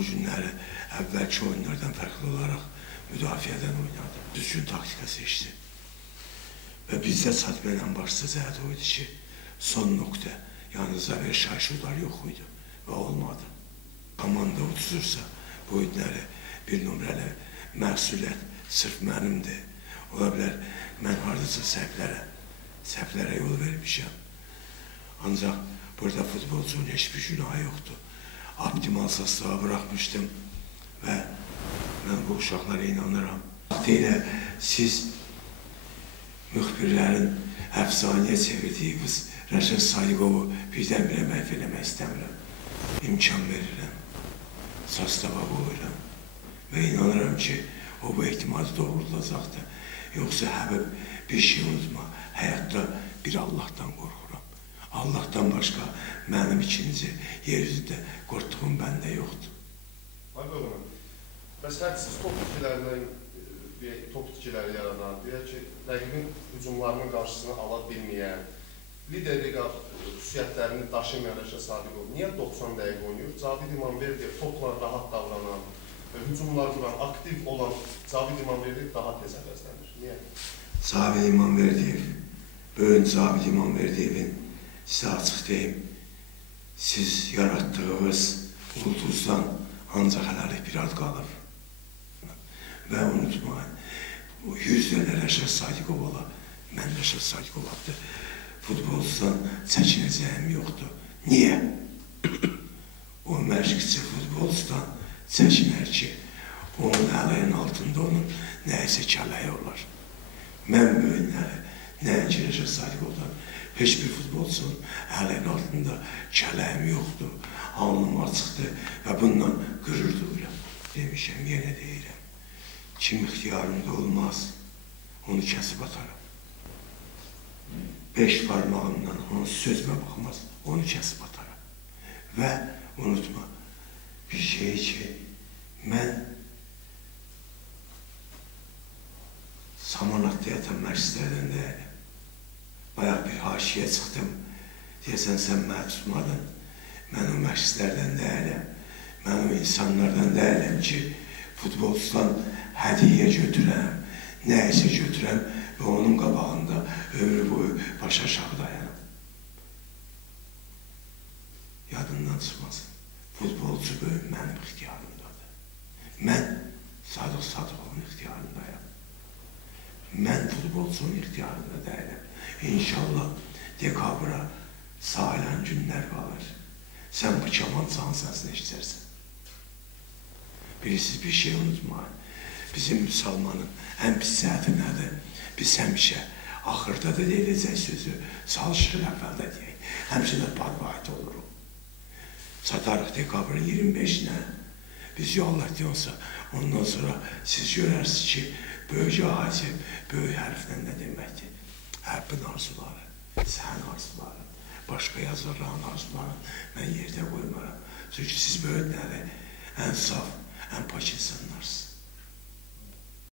bu günləri əvvəlki oyunlardan fərqli olaraq müdafiədən oynadı. Düzgün taktika seçdi. Və bizdə çatmayan başlıca cəhət o idi ki, son nöqtə, yəni Zaver şaşırlar yox idi və olmadı. Komanda uduzursa bu oyunları bir nömrəli məsuliyyət sırf mənimdir. Ola bilər, mən haradasa səhvlərə yol vermişəm. Ancaq burada futbolcunun heç bir günahı yoxdur. Optimal sastava buraxmışdım və mən bu uşaqlara inanıram. Vaxtilə siz müxbirlərin əfsanəyə çevirdiyi qız Rəşad Sayıqovu birdən-birə məhv eləmək istəmirəm. İmkan verirəm, sastava qoyuram və inanıram ki, o bu ehtimalı doğrulacaqdır. Yoxsa Həbib bir şey unutma, həyatda bir Allahdan qorxuram. Allahdan başqa mənim ikinci yer üzündə qorxduğum bəndə yoxdur. Hayır oğlum, bəs hədsiz top itkiləri yaradan, deyək ki, rəqibin hücumlarının qarşısını ala bilməyən, liderlik xüsusiyyətlərini daşımayan Rəşad Sadiqov niyə 90 dəqiqə oynayır? Cavid İmamverdiyev topla rahat davranan, hücumlar quran, aktiv olan Cavid İmamverdiyev daha tez əvəzlənir. Niyə? Cavid İmamverdiyev, böyük Cavid İmamverdiyevin sizə açıq deyim, siz yaratdığınız ulduzdan ancaq hələlik bir ad qalır. Və unutmayın, 100 dənə Rəşad Sadiqov ola, mən Rəşad Sadiqov adlı futbolcudan çəkinəcəyim yoxdur. Niyə? O məşqçi futbolcudan çəkinər ki, onun əlinin altında onun nəyəsə kələyi olar. Mən bu günləri nəinki Rəşad Sadiqovdan heç bir futbolcunun əlinin altında kələyim yoxdur, alnım açıqdır və bundan qürur duyuram. Demişəm, yenə deyirəm. Kim ixtiyarımda olmaz, onu kəsib atarım. 5 parmağımdan onun sözümə baxmaz, onu kəsib atarım. Və unutma, bir şey ki, mən Samanatda yatan məşqçilərdən deyəlim. Bayaq bir haşiyə çıxdım, deyəsən sən məni tutmadın. Mən o məşqçilərdən deyəlim, mən o insanlardan deyəlim ki, futbolcudan hədiyyə götürəm, nəyəsə götürəm və onun qabağında ömrü boyu baş aşağı dayanım. Yadından çıxmasın, futbolcu böyük mənim ixtiyarımdadır. Mən Sadıq Sadıqovun ixtiyarındayım. Mən futbolcunun ixtiyarında deyiləm. İnşallah dekabra sayılan günlər qalır. Sən bu kamançanın səsini eşitərsən. Bilirsiniz, bir şey unutmayın. Bizim müsəlmanın ən pis səhəfi nədir? Biz həmişə axırda da deyiləcək sözü çalışırıq əvvəldə deyək. Həmişə də badvayət oluruq. Satarıq dekabrın 25-nə. Biz yollar deyonsa, ondan sonra siz görərsiniz ki, böyük ağacı, böyük hərflə nə deməkdir? Həbbin arzuları, sənin arzuların, başqa yazarların arzuların mən yerdə qoymaram. Çünki siz böyükləri ən saf, ən pak insanlarsınız.